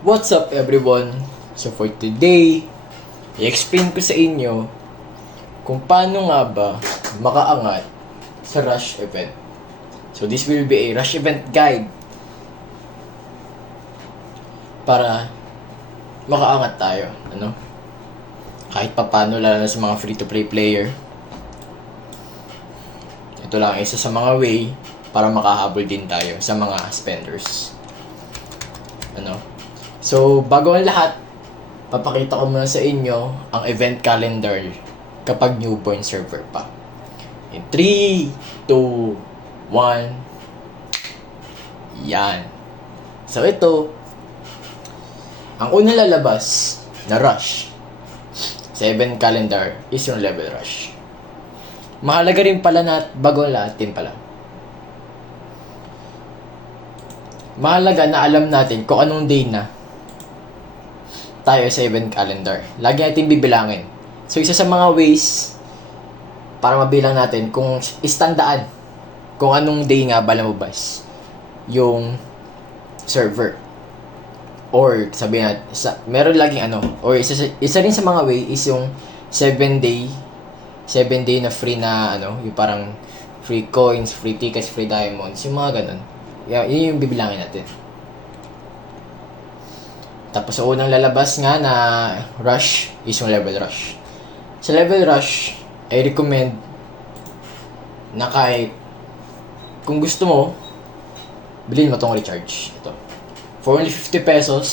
What's up everyone? So for today, i-explain ko sa inyo kung paano nga ba makaangat sa rush event. So this will be a rush event guide para makaangat tayo, ano? Kahit papaano, lalo na sa mga free-to-play player. Ito lang isa sa mga way para makahabol din tayo sa mga spenders. Ano? So, bago ang lahat, papakita ko muna sa inyo ang event calendar kapag newborn server pa. In 3, 2, 1, yan. So, ito, ang unang lalabas na rush sa event calendar is yung level rush. Mahalaga rin pala na bago ang lahat din pala. Mahalaga na alam natin kung anong day na tayo sa event calendar. Lagi natin bibilangin. So, isa sa mga ways para mabilang natin kung istandaan kung anong day nga ba lumabas yung server. Or, sabihin natin, meron laging or isa rin sa mga way is yung 7 day na free na, yung parang free coins, free tickets, free diamonds, yung mga ganun. Yun yung bibilangin natin. Tapos sa unang lalabas nga na rush is yung level rush. Sa level rush, I recommend na kahit kung gusto mo, bilhin mo tong recharge. Ito. For only 50 pesos,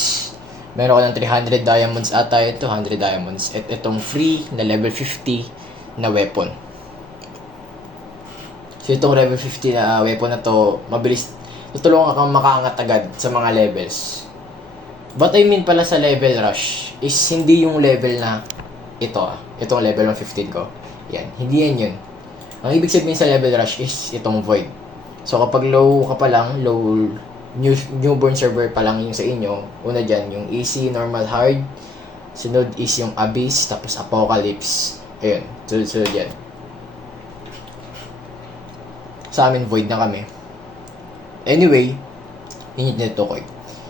meron ka ng 300 diamonds ata, 200 diamonds. At itong free na level 50 na weapon. So itong level 50 na weapon na to, mabilis, tutulungan kang makaangat agad sa mga levels. What I mean pala sa level rush is hindi yung level na itong level 115 ko. Yan, hindi yan yun. Ang ibig sabihin sa level rush is itong void. So kapag low ka pa lang, newborn server pa lang yung sa inyo, una dyan yung easy, normal, hard. Sunod is yung abyss, tapos apocalypse. Ayun, sunod yan. Sa amin void na kami. Anyway, yun yung tinutukoy.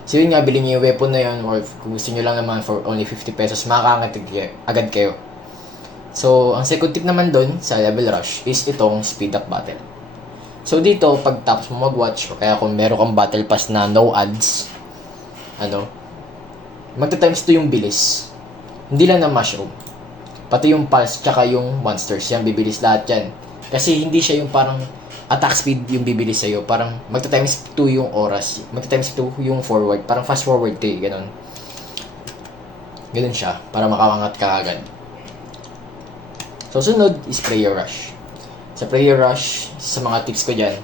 So yun nga, bilhin nyo yung weapon na yun, or kung gusto nyo lang naman for only 50 pesos, makakaangat agad kayo. So, ang second tip naman dun sa level rush is itong speed up battle. So dito, pag tapos mo mag-watch, o kaya kung meron kang battle pass na no ads, magta-times 2 yung bilis. Hindi lang na mushroom. Pati yung pulse, tsaka yung monsters, yan, bibilis lahat yan. Kasi hindi siya yung parang attack speed yung bibilis sa'yo. Parang magta-times 2 yung oras. Magta-times 2 yung forward. Parang fast forward to ganun. Ganun siya. Para makakangat ka agad. So, sunod is prayer rush. Sa prayer rush, sa mga tips ko dyan,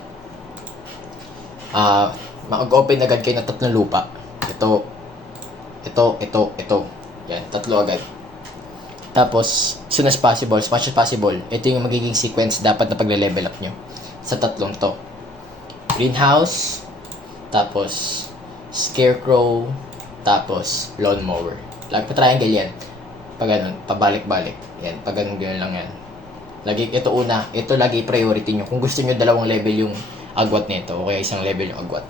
mag-open agad kayo ng 3 lupa. Ito. Yan, 3 agad. Tapos, soon as possible, as much as possible, ito yung magiging sequence dapat na pagle-level up nyo. Sa 3 to. Greenhouse, tapos scarecrow, tapos lawnmower. Lagi pa triangle yan. Pag ganun, pabalik-balik. Yan, pag ganun lang yan. Lagi, ito una, ito lagi priority nyo. Kung gusto nyo 2 level yung agwat nito, o kaya 1 level yung agwat.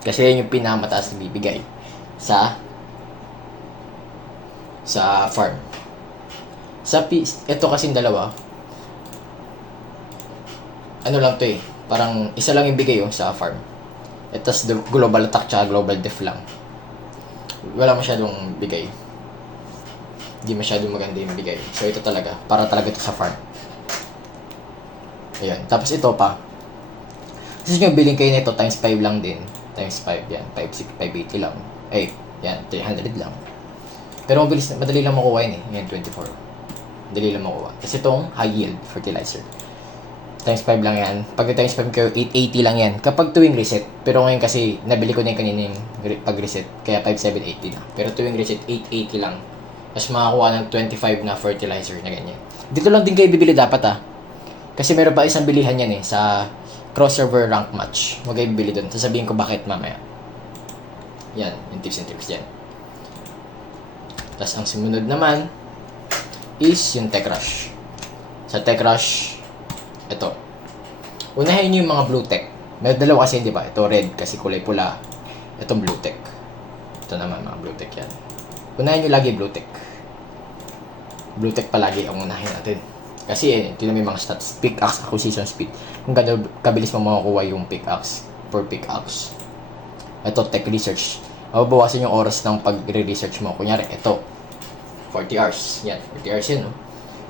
Kasi yan yung pinamataas na bibigay sa farm. Ito kasing 2, lang to parang isa lang yung bigay sa farm. At tas global attack tsaka global def lang. Wala masyadong bigay. Hindi masyadong maganda yung bigay. So ito talaga, para talaga ito sa farm. Ayan, tapos ito pa. Gusto nyo bilhin kayo nito times 5 lang din. Times 5 yan, 580 lang. Yan, 300 lang. Pero madali lang makuha yun Yan, 24. Madali lang makuha. Kasi itong high yield fertilizer. Times 5 lang yan. Pag times 5 kayo, 880 lang yan. Kapag tuwing reset. Pero ngayon kasi, nabili ko na yung kanina yung pag-reset. Kaya 5780 na. Pero tuwing reset, 880 lang. Tapos makakuha ng 25 na fertilizer na ganyan. Dito lang din kayo bibili dapat Kasi meron pa isang bilihan yan sa cross-server rank match. Huwag kayo bibili dun. Sasabihin ko bakit mamaya. Yan, yung tips and tricks dyan. Tapos ang sumunod naman is yung tech rush. Sa tech rush, ito. Unahin nyo yung mga blue tech. May dalawa kasi, di ba? Ito red kasi kulay pula. Itong Blue Tech. Ito naman mga Blue Tech yan. Unahin nyo lagi Blue Tech. Blue Tech palagi ang unahin natin. Kasi ito na may mga stats. Pickaxe acquisition speed. Kung gano'n kabilis mo makakuha yung pickaxe per pickaxe. Ito, tech research. Mababawasan yung oras ng pag-research mo. Kunyari, ito. 40 hours. Yan, 40 hours yan, no?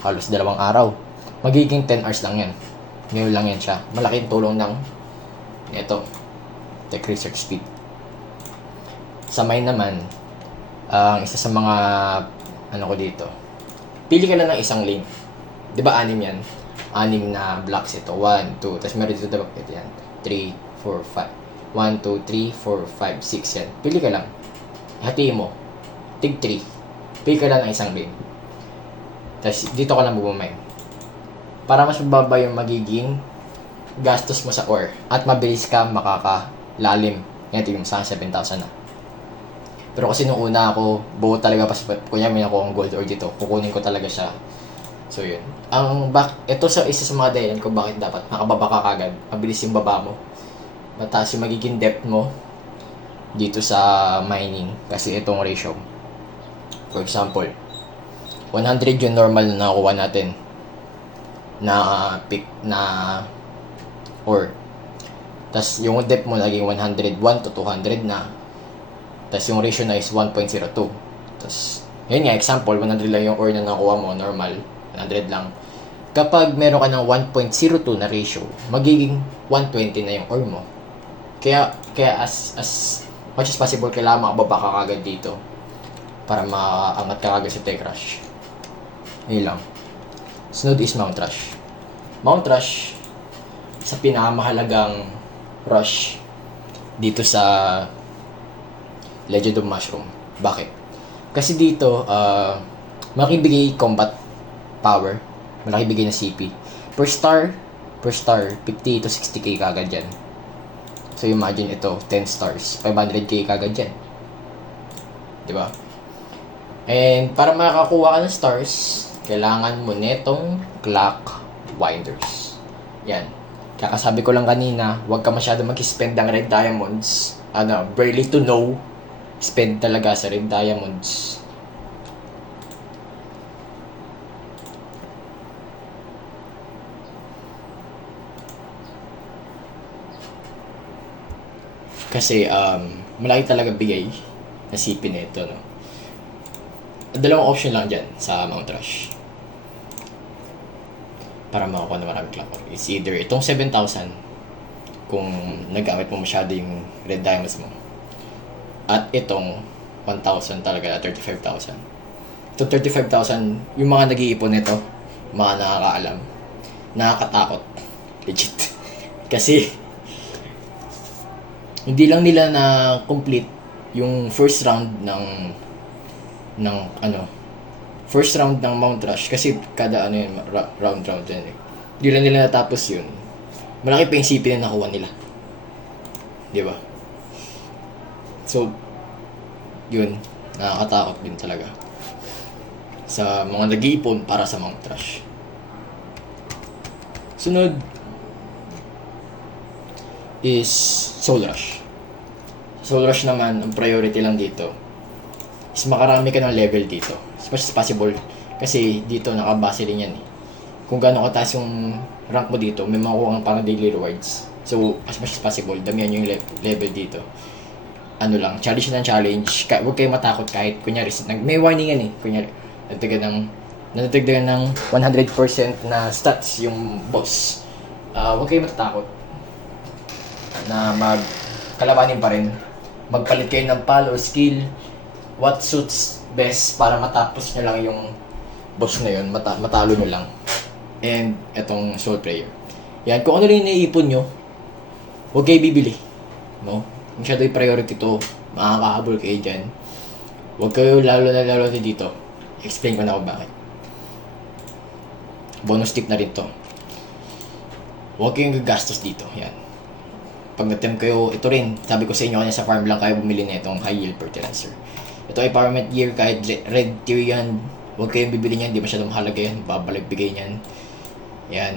Halos 2 araw. Magiging 10 hours lang yan. Ngayon lang yan siya. Malaking tulong ng ito. Tech research speed. Sa mine naman, ang isa sa mga ano ko dito. Pili ka lang ng isang lane. 'Di ba 6 yan? 6 na blocks ito. 1, 2, tapos meron dito ito yan. 3, 4, 5. 1, 2, 3, 4, 5, 6 yan. Pili ka lang. Hatiin mo. Tig 3. Pili ka lang ng isang lane. Tapos dito ka lang bumamay. Para mas mababa yung magiging gastos mo sa ore. At mabilis ka makakalalim. Ngayon, tignan mo sa 7,000 na. Pero kasi nung una ako, buo talaga kunya may nakuha ang gold ore dito. Kukunin ko talaga siya. So yun. Ito sa isa sa mga dahilan kung bakit dapat nakababa ka kagad. Mabilis yung baba mo. Mataas yung magiging depth mo dito sa mining. Kasi itong ratio. For example, 100 yung normal na nakuha natin na pick na ore. Tapos yung depth mo naging 101 to 200 na. Tapos yung ratio na is 1.02. Tapos, yun nga, example, 100 lang yung ore na nakuha mo, normal, 100 lang. Kapag meron ka ng 1.02 na ratio, magiging 120 na yung ore mo. Kaya as much as possible, kailangan makababa ka kagad dito para makaangat ka kagad sa Tech Rush. Yun lang. Sunod is Mount Rush. Mount Rush, sa pinakamahalagang rush dito sa Legend of Mushroom. Bakit? Kasi dito, malaki bigay combat power. Malaki bigay na CP. Per star, 50 to 60k kagad yan. So imagine ito, 10 stars. 500k kagad yan. Diba? And para makakuha ka ng stars, kailangan mo netong clock winders. Yan. Kakasabi ko lang kanina, huwag ka masyado mag-spend ng red diamonds. Barely to know. Spend talaga sa red diamonds. Kasi malaki talaga bigay na CP nito, no. Dalawang option lang dyan sa Mount Rush para makakuha na maraming clock. It's either itong 7,000 kung nagamit mo masyado yung red diamonds mo, at itong 1,000 talaga, 35,000. Itong 35,000, yung mga nag-iipon nito, mga nakakaalam, nakakatakot. Legit. Kasi, hindi lang nila na complete yung first round first round ng Mount Rush. Kasi kada round yan eh. Hindi lang nila natapos yun. Malaki pa yung CP na nakuha nila. Di ba? So, yun, nakakatakot din talaga sa mga nag-iipon para sa Mount Rush. Sunod is Soul Rush. Soul Rush naman, ang priority lang dito is makarami ka ng level dito as much as possible. Kasi dito nakabase din yan eh. Kung gaano kataas yung rank mo dito, may makukuha kang parang daily rewards. So, as much as possible, damihan yung level dito. Challenge ng challenge. Huwag kayo matakot kahit, kunyari, may warning yan eh. Kunyari, nadagdagan ng 100% na stats yung boss. Huwag kayo matakot na magkalabanin pa rin. Magpalit kayo ng pal or skill. What suits best para matapos nyo lang yung boss na yun. Matalo nyo lang. And etong Soul Prayer. Yan, kung ano rin naiipon nyo, huwag kayo bibili. No? Masyado yung priority to. Makakahabol kayo dyan. Huwag kayo lalo na dito. Explain ko na kung bakit. Bonus tip na rin to. Huwag kayong gagastos dito. Yan. Pag na-tempt kayo, ito rin. Sabi ko sa inyo kanina sa farm lang kayo bumili na itong high yield fertilizer. Ito ay Empowerment Gear, kahit red tier yan. Huwag kayong bibili niyan. Hindi masyadong mahalaga yan. Babalik bigay niyan. Yan.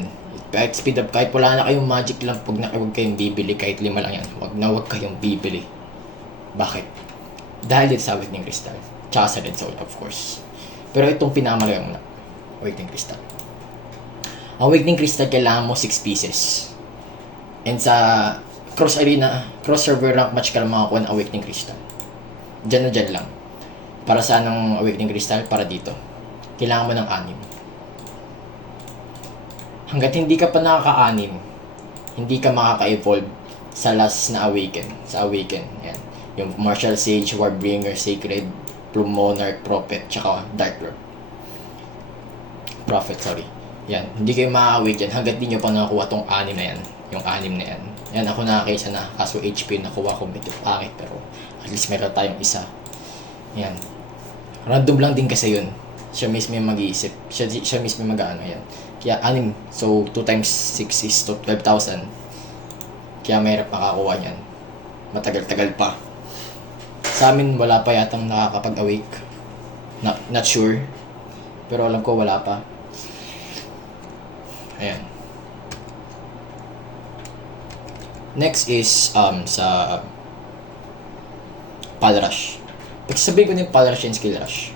Kahit speed up, kahit wala na kayong magic lang, huwag kayong bibili. Kahit 5 lang yan. Huwag kayong bibili. Bakit? Dahil dito sa Awakening Crystal. Tsaka sa Red Soul, of course. Pero itong pinakamalagang na Awakening Crystal. Awakening Crystal, kailangan mo 6 pieces. And sa cross arena, cross server rank match ka lang makakuha ng Awakening Crystal. Diyan na dyan lang. Para saan ang Awakening Crystal? Para dito. Kailangan mo ng 6. Hanggat hindi ka pa nakaka-6, hindi ka makaka-evolve sa last na Awaken. Sa Awaken, yan. Yung Martial Sage, Warbringer, Sacred, Plume Monarch, Prophet, tsaka Dark Lord. Prophet, sorry. Yan, hindi kayo makaka-awake yan hanggat di nyo pa nakakuha tong 6 na yan. Yung 6 na yan. Yan, ako nakakaisa na. Kaso HP nakuha ko medyo pangit, pero at least meron tayong isa. Yan. Random lang din kasi yun. Siya mismo yung mag-iisip. Siya mismo yung mag-ano yan. Kaya 6. So, 2 times 6 is 12,000. Kaya mahirap makakuha yan. Matagal-tagal pa. Sa amin, wala pa yatang nakakapag-awake. Not sure. Pero alam ko, wala pa. Ayan. Next is sa Palrush. Pagsasabihin ko na yung Palrush and Skill Rush.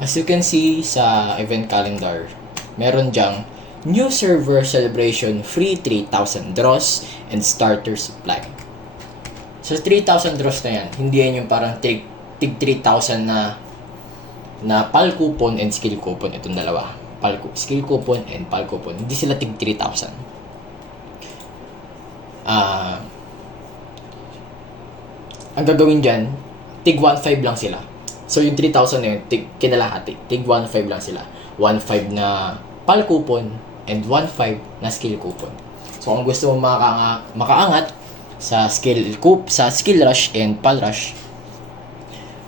As you can see sa event calendar, meron dyang new server celebration, free 3,000 draws and starter supply. So 3,000 draws na yan, hindi yan yung parang tig 3,000 na PAL coupon and skill coupon. Itong dalawa, skill coupon and PAL coupon, hindi sila tig 3,000. Ang gagawin dyan, tig 1.5 lang sila. So yung 3,000 na yun, kinalahati, tig 1.5 lang sila. 1.5 na PAL coupon and 1.5 na skill coupon. So kung gusto mo makaangat sa skill rush and PAL rush,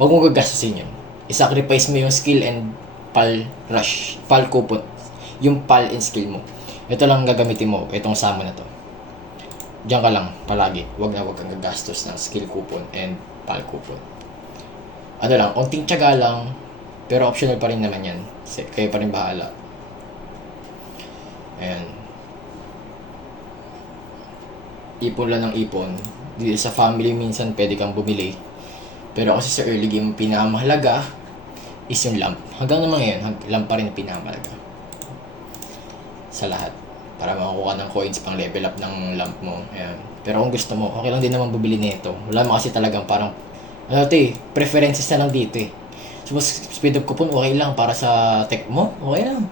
huwag mo gagastusin yun. I-sacrifice mo yung skill and PAL rush, PAL coupon, yung PAL and skill mo. Ito lang gagamitin mo, itong summon na to. Diyan ka lang palagi, huwag kang gagastos ng skill coupon and PAL coupon. Ano lang, unting tiyaga lang, pero optional pa rin naman yan. Kayo pa rin bahala. Ayan. Ipon lang ng ipon. Dito sa family minsan pwede kang bumili. Pero kasi sa early game, pinakamahalaga is yung lamp. Hanggang naman ngayon, lamp pa rin pinakamahalaga. Sa lahat. Para makakuha ng coins pang level up ng lamp mo. Ayan. Pero kung gusto mo, okay lang din naman bumili nito. Wala mo kasi talagang parang, preferences na lang dito eh. So, speed up coupon, okay lang para sa tech mo, okay lang.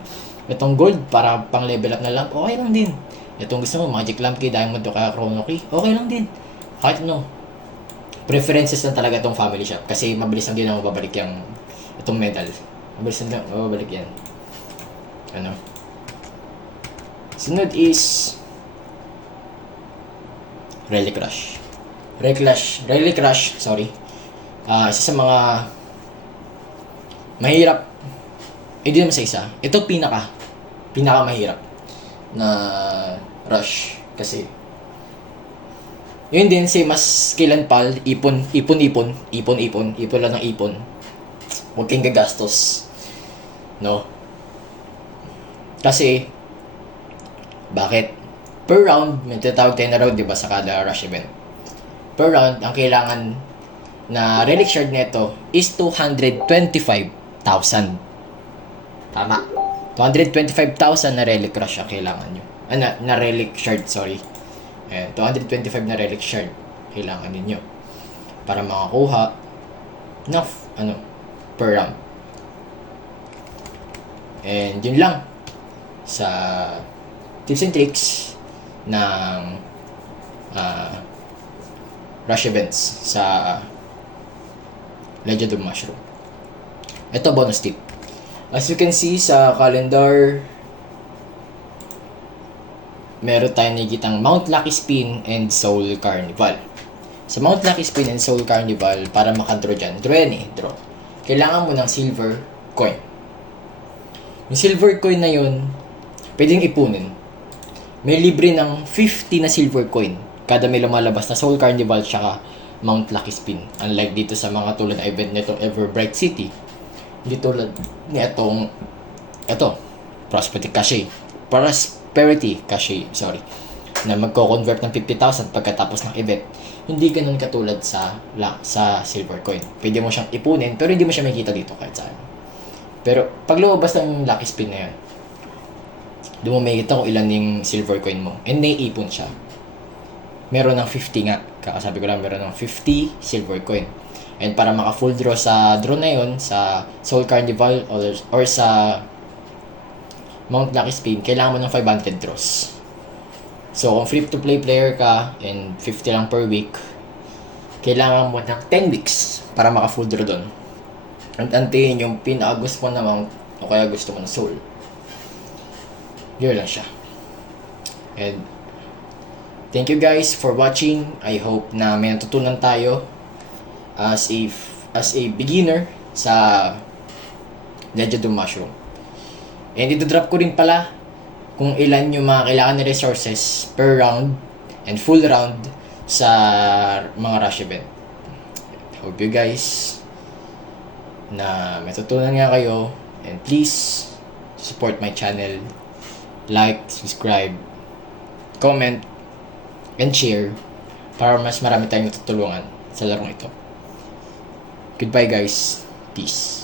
Itong gold, para pang level up na lamp, okay lang din. Itong gusto mo, magic lamp key, diamond o kaya chrono key, okay lang din. Kahit no. Preferences lang talaga itong family shop. Kasi mabilis lang din ako babalik yung itong medal. Mabilis lang din babalik yan. Ano? Sunod is Relic Rush. Isa sa mga mahirap. Hindi naman sa isa. Ito pinaka mahirap na rush. Kasi yun din, same as skill and PAL. Ipon lang ng ipon. Huwag kang gagastos. No? Kasi bakit? Per round, may tinatawag tayo na round, diba, sa kada rush event. Per round, ang kailangan na relic shard nito is 225,000. Tama. 225,000 na relic rush ang kailangan nyo. Na relic shard, sorry. Ayan, 225 na relic shard kailangan ninyo para makakuha ng per round. And yun lang sa tips and tricks ng rush events sa Legend of Mushroom. Ito bonus tip. As you can see sa calendar, meron tayong nakikitang Mount Lucky Spin and Soul Carnival. Sa Mount Lucky Spin and Soul Carnival, para makadraw dyan, draw. Kailangan mo ng silver coin. Yung silver coin na yun, pwedeng ipunin. May libre ng 50 na silver coin kada may lumalabas na Soul Carnival tsaka Mount Lucky Spin. Unlike dito sa mga tulad na event nito Everbright City, hindi tulad ni Prosperity Cache, sorry. na magko-convert ng 50,000 pagkatapos ng event. Hindi ganun katulad sa silver coin. Pwede mo siyang ipunin, pero hindi mo siya makikita dito kahit saan. Pero pag lumabas ng lucky spin na yun, doon mo makikita kung ilan yung silver coin mo. And naiipon siya. Meron ng 50 nga. Kakasabi ko lang, meron ng 50 silver coin. And para maka-full draw sa draw na yun, sa Soul Carnival or sa Mount Lucky Spin, kailangan mo ng 500 draws. So, kung free-to-play player ka and 50 lang per week, kailangan mo ng 10 weeks para maka-full draw doon. And antayin yung pinaka-gusto mo na mount o kaya gusto mo na soul. Yun lang siya. And thank you guys for watching. I hope na may natutunan tayo as a beginner sa Legend of Mushroom. And ito-drop ko rin pala kung ilan yung mga kailangan na resources per round and full round sa mga rush event. Hope you guys na may tutunan nga kayo, and please support my channel, like, subscribe, comment, and share para mas marami tayong matutulungan sa larong ito. Goodbye guys. Peace.